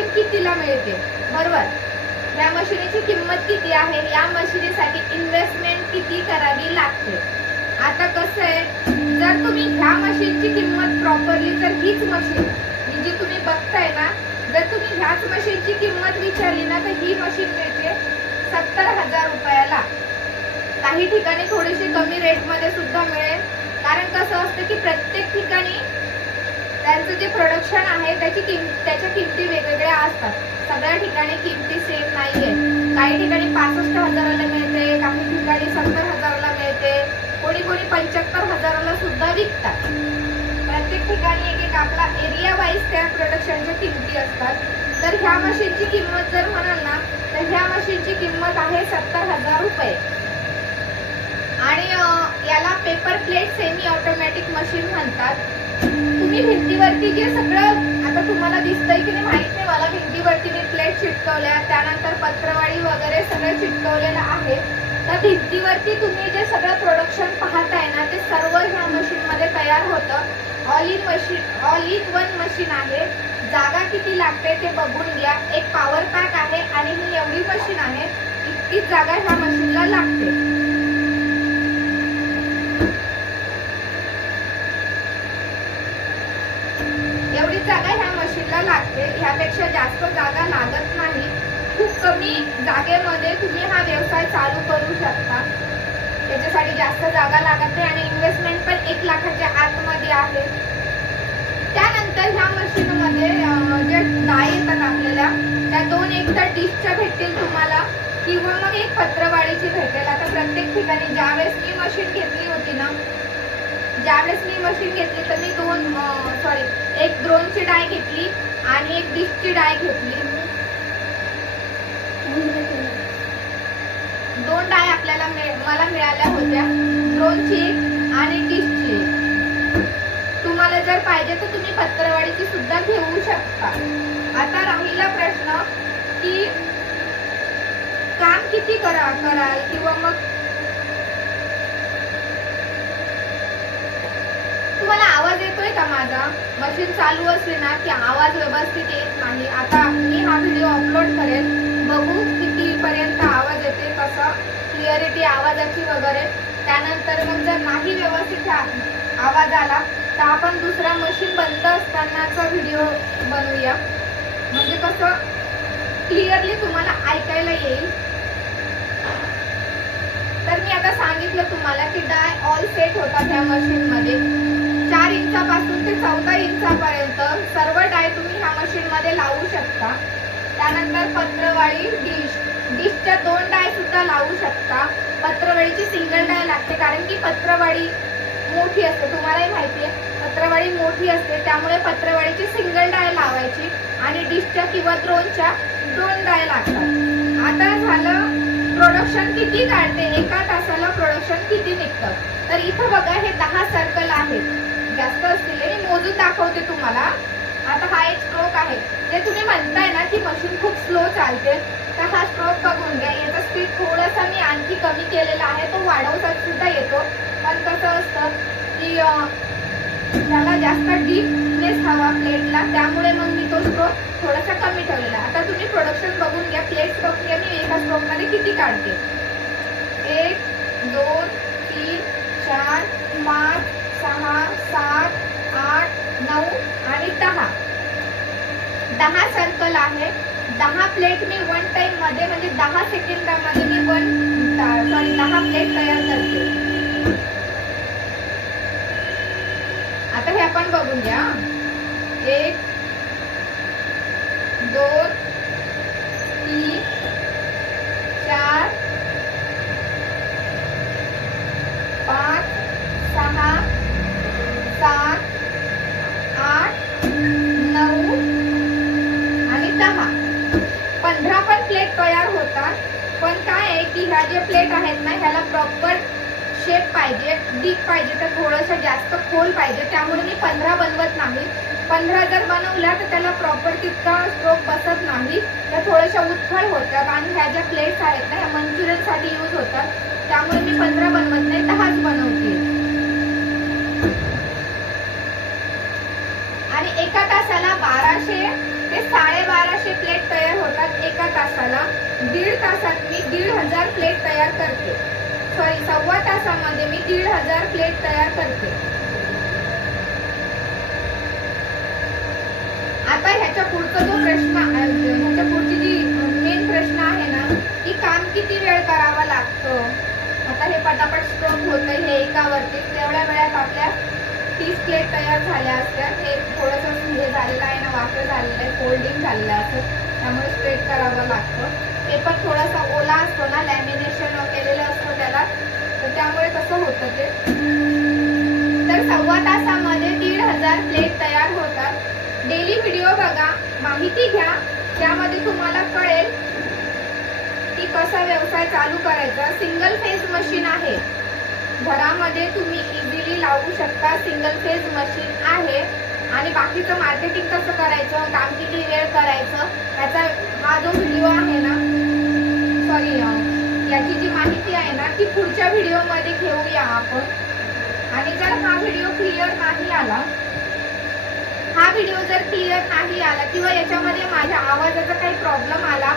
Machine कितीला मिळते? बरोबर, या मशीनची किंमत किती आहे? या मशीनसाठी इन्व्हेस्टमेंट किती करावी लागते? आता कसं आहे, जर तुम्ही ह्या मशीनची किंमत प्रॉपरली, जर हीच मशीन जी तुम्ही बघताय ना, जर तुम्ही ह्याच मशीनची किंमत विचारली ना, तर ही मशीन मिळते 70,000 रुपयाला. काही ठिकाणी थोडीशी कमी रेट मध्ये सुद्धा मिळेल, कारण कसं असतं की प्रत्येक ठिकाणी त्यांचं जे प्रोडक्शन आहे त्याच्या किमती वेगवेगळ्या असतात. सगळ्या ठिकाणी किमती सेम नाहीये. काही ठिकाणी 65,000ला मिळते, काही ठिकाणी 70,000ला मिळते, कोणी 75,000ला सुद्धा विकतात. प्रत्येक ठिकाणी एक आपला एरिया वाईज त्या प्रोडक्शनच्या किमती असतात. तर ह्या मशीनची किंमत जर म्हणाल ना, तर ह्या मशीनची किंमत आहे 70,000 रुपये. आणि याला paper plate semi automatic machine म्हणतात. तुम्ही भिंतीवरती जे सगळं आता तुम्हाला दिसतंय की नाही माहित नाही मला, भिंतीवरती मी प्लेट चिटकवल्या, त्यानंतर पत्रवाळी वगैरे सगळं चिटकवलेलं आहे. तर भिंतीवरती तुम्ही जे सगळं प्रोडक्शन पाहताय ना, ते सर्व ह्या मशीन मध्ये तयार होतं. ऑल इन वन मशीन आहे. जागा किती लागते ते बघून घ्या. एक पॉवर पॅक आहे आणि ही एवढी मशीन आहे, इतकीच जागा ह्या मशीनला लागते. एवढी जागा ह्या मशीनला लागते. ह्यापेक्षा जास्त जागा लागत नाही. खूप कमी जागेमध्ये तुम्ही हा व्यवसाय चालू करू शकता. त्याच्यासाठी जास्त जागा लागत नाही आणि इन्व्हेस्टमेंट पण 1 लाखाच्या आतमध्ये आहे. त्यानंतर ह्या मशीन मध्ये जे डाय येतात आपल्याला, त्या 2 एकतर डिशच्या भेटतील तुम्हाला किंवा मग एक पत्रवाळीची भेटेल. आता प्रत्येक ठिकाणी ज्यावेळेस मी मशीन घेतली होती ना, ज्यावेळेस मी मशीन घेतली तर मी एक ड्रोनची डाय घेतली आणि एक डिशची डाय घेतली. 2 डाय आपल्याला मला मिळाल्या होत्या, ड्रोनची आणि डिशची. तुम्हाला जर पाहिजे तर तुम्ही पत्रवाळीची सुद्धा घेऊ शकता. आता राहिला प्रश्न की काम किती कराल किंवा मग तुम्हाला आवाज येतोय का माझा? मशीन चालू असली ना की आवाज व्यवस्थित येत नाही. आता मी हा व्हिडिओ अपलोड करेल, बघू किती पर्यंत आवाज येते, कसा क्लिअरिटी आवाजाची वगैरे. त्यानंतर मग जर नाही व्यवस्थित आवाज आला तर आपण दुसरा मशीन बंद असतानाचा व्हिडिओ बनवूया, म्हणजे कसं क्लिअरली तुम्हाला ऐकायला येईल. तर मी आता सांगितलं तुम्हाला की डाय ऑल सेट होतात ह्या मशीन मध्ये. 4 इंचापासून ते 14 इंचापर्यंत सर्व डाय तुम्ही ह्या मशीन मध्ये लावू शकता. त्यानंतर पत्रवाळी, डिशच्या 2 डाय सुद्धा लावू शकता. पत्रवाळीची सिंगल डाय लागते, कारण की पत्रवाळी मोठी असते, तुम्हालाही माहिती आहे पत्रवाळी मोठी असते, त्यामुळे पत्रवाळीची सिंगल डाय लावायची आणि डिशच्या किंवा ड्रोनच्या 2 डाय लागतात. आता झालं प्रोडक्शन किती काढते, एका तासाला प्रोडक्शन किती निघतं. तर इथं बघा हे 10 सर्कल आहेत, जास्त असतील, मी मोजून दाखवते तुम्हाला. आता हा एक स्ट्रोक आहे. जे तुम्ही म्हणताय ना की मशीन खूप स्लो चालते, तर हा स्ट्रोक बघून घ्या. याचा स्पीड थोडासा मी आणखी कमी केलेला आहे, तो वाढवता सुद्धा येतो. पण कसं असतं की त्याला जास्त डीपनेस हवा प्लेटला, त्यामुळे मग मी तो स्ट्रोक थोडासा कमी ठेवलेला. आता तुम्ही प्रोडक्शन बघून घ्या, प्लेट बघून घ्या मी एका स्ट्रोक मध्ये किती काढते. 1 2 3 4 5 6 7 8 9 आणि 10 सर्कल आहे. 10 प्लेट मी 1 टाइम मध्ये, म्हणजे 10 सेकंदामध्ये मी 10 प्लेट तयार करते. आता हे आपण बघून घ्या. 1 2 3 4 5 6 7 8 9 आणि 10. 15 पण प्लेट तयार होतात. पण काय आहे की ह्या जे प्लेट आहेत ना, ह्याला प्रॉपर शेप पाहिजे, डीप पाहिजे, तर थोडंसं जास्त खोल पाहिजे, त्यामुळे मी 15 बनवत नाही. 15 जर बनवल्या तर त्याला प्रॉपर तितका स्ट्रोक बसत नाही, त्या थोड्याशा उथळ होतात. आणि ह्या ज्या प्लेट्स आहेत ना, ह्या मंचुरियन साठी यूज होतात, त्यामुळे मी 15 बनवत नाही, 10च बनवते. आणि एका तासाला 1200 ते हे 1250 प्लेट तयार होतात एका तासाला. 1.5 तासात मी 1500 प्लेट तयार करते. सॉरी, 1.25 तासामध्ये मी 1500 प्लेट तयार करते. आता ह्याच्या पुढचा जो प्रश्न, ह्याच्या पुढची जी मेन प्रश्न आहे ना, की काम किती वेळ करावा लागतो. आता हे पटापट स्ट्रोक होतं हे एकावरती, तेवढ्या वेळात आपल्या 30 प्लेट तयार झाल्या असत्या. हे थोडंसं हे झालेलं आहे ना, वाकं झालेलं आहे, फोल्डिंग झालेलं असतं, त्यामुळे स्ट्रेट करावं लागतं. पेपर थोडासा ओला असतो ना, लॅमिनेशन केलेलं असतं त्याला, तर त्यामुळे कसं होतं ते. तर 1.25 तासामध्ये 1500 प्लेट तयार होतात. डेली व्हिडिओ बघा, माहिती घ्या, त्यामध्ये तुम्हाला कळेल की कसा व्यवसाय चालू करायचा. सिंगल फेज मशीन आहे, घरामध्ये तुम्ही इझिली लावू शकता. सिंगल फेज मशीन आहे. आणि बाकीचं मार्केटिंग कसं करायचं, काम किती वेळ करायचं, त्याचा हा जो व्हिडिओ आहे ना, सॉरी, याची जी माहिती आहे ना, ती पुढच्या व्हिडिओमध्ये घेऊया आपण. आणि जर हा व्हिडिओ क्लिअर नाही आला, हा व्हिडिओ जर क्लिअर नाही आला किंवा याच्यामध्ये माझ्या आवाजाचा काही प्रॉब्लेम आला,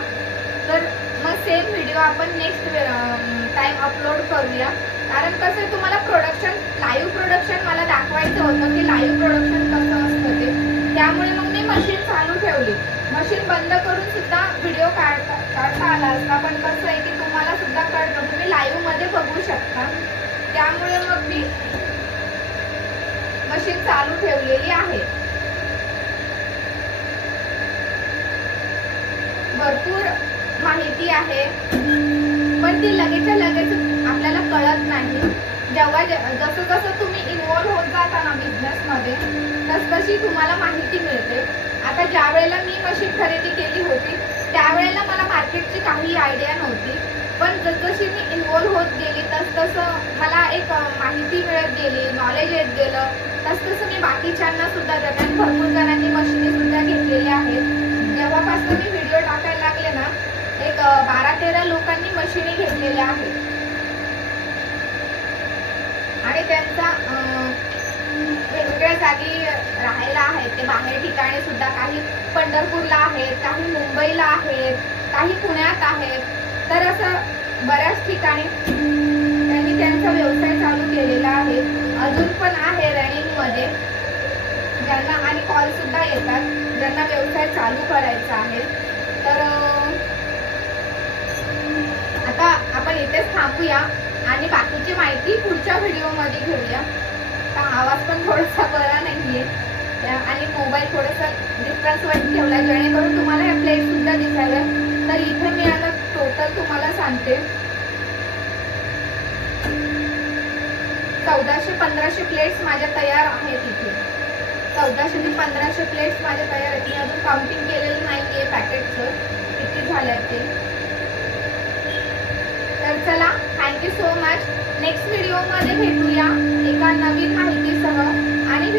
तर मग सेम व्हिडिओ आपण नेक्स्ट टाइम अपलोड करूया. कारण कसं आहे, तुम्हाला प्रोडक्शन, लाईव्ह प्रोडक्शन मला दाखवायचं होतं की लाईव्ह प्रोडक्शन कसं असतं ते. त्यामुळे मग मी मशीन चालू ठेवली. मशीन बंद करून सुद्धा व्हिडिओ काढता आला असता, पण कसं आहे की तुम्हाला सुद्धा कळतं, तुम्ही लाईव्ह मध्ये बघू शकता. त्यामुळे मग मी मशीन चालू ठेवलेली आहे. भरपूर माहिती आहे, पण ती लगेचच्या लगेच आपल्याला कळत नाही. जेव्हा जसं जसं तुम्ही इन्व्हॉल्व्ह होत जाता ना बिझनेस मध्ये, तसतशी तुम्हाला माहिती मिळते. आता ज्या वेळेला मी मशीन खरेदी केली होती, त्यावेळेला मला मार्केटची काही आयडिया नव्हती, पण जसजशी मी इन्व्हॉल्व्ह होत गेली तसतसं मला एक माहिती मिळत गेली, नॉलेज येत गेलं. तसतसं मी बाकीच्यांना सुद्धा देते. भरपूर जणांनी मशीनी सुद्धा घेतलेल्या आहेत. जेव्हापासून मी व्हिडिओ टाकायला लागले ना, एक 12-13 लोकांनी मशीनी घेतलेल्या आहेत. आणि त्यांचा वेगवेगळ्या जागी राहायला आहेत, ते बाहेर ठिकाणी सुद्धा, काही पंढरपूरला आहेत, काही मुंबईला आहेत, काही पुण्यात आहेत. तर असं बऱ्याच ठिकाणी त्यांनी त्यांचा व्यवसाय चालू केलेला आहे. अजून पण आहे रनिंग मध्ये ज्यांना, आणि कॉल सुद्धा येतात ज्यांना व्यवसाय चालू करायचा आहे. तर आता आपण इथेच थांबूया आणि बाकीची माहिती पुढच्या व्हिडिओ मध्ये घेऊया. आवाज पण थोडासा बरा नाहीये आणि मोबाईल थोडासा डिस्टन्स वर ठेवला, जेणेकरून तुम्हाला ह्या प्लेट सुद्धा दिसाव्या. तर इथे मी आता टोटल तुम्हाला सांगते, 1400-1500 प्लेट्स माझ्या तयार आहेत. इथे 1400 ते 1500 प्लेट्स माझ्या तयार आहेत. मी अजून काउंटिंग केलेलं नाहीये पॅकेटचं किती झाल्यात ते. तर चला, thank you so much. Next video मध्ये भेटूया एका नवीन माहितीसह. आणि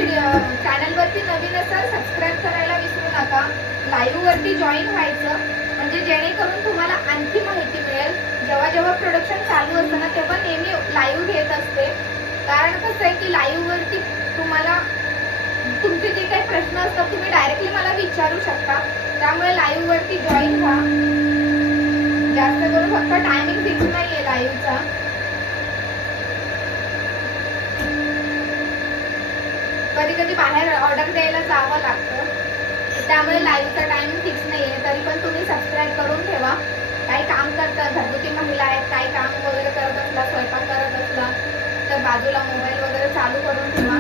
चॅनलवरती नवीन असाल, सबस्क्राईब करायला विसरू नका. लाईव्ह वरती जॉईन व्हायचं, म्हणजे जेणेकरून तुम्हाला आणखी माहिती मिळेल. जेव्हा जेव्हा प्रोडक्शन चालू असतं ना, तेव्हा नेहमी लाईव्ह घेत असते. कारण कसं आहे की लाईव्ह वरती तुम्हाला तुमचे जे काही प्रश्न असतात तुम्ही डायरेक्टली मला विचारू शकता. त्यामुळे लाईव्ह वरती जॉईन व्हा. जास्त करून फक्त टायमिंग फिक्स नाहीये लाईव्हचा. कधी कधी बाहेर ऑर्डर द्यायला जावं लागतं, त्यामुळे लाईव्हचा टायमिंग फिक्स नाहीये. तरी पण तुम्ही सबस्क्राईब करून ठेवा. काही काम करतात, घरगुती महिला आहेत, काही काम वगैरे करत असला, स्वयंपाक करत असला, तर बाजूला मोबाईल वगैरे चालू करून ठेवा.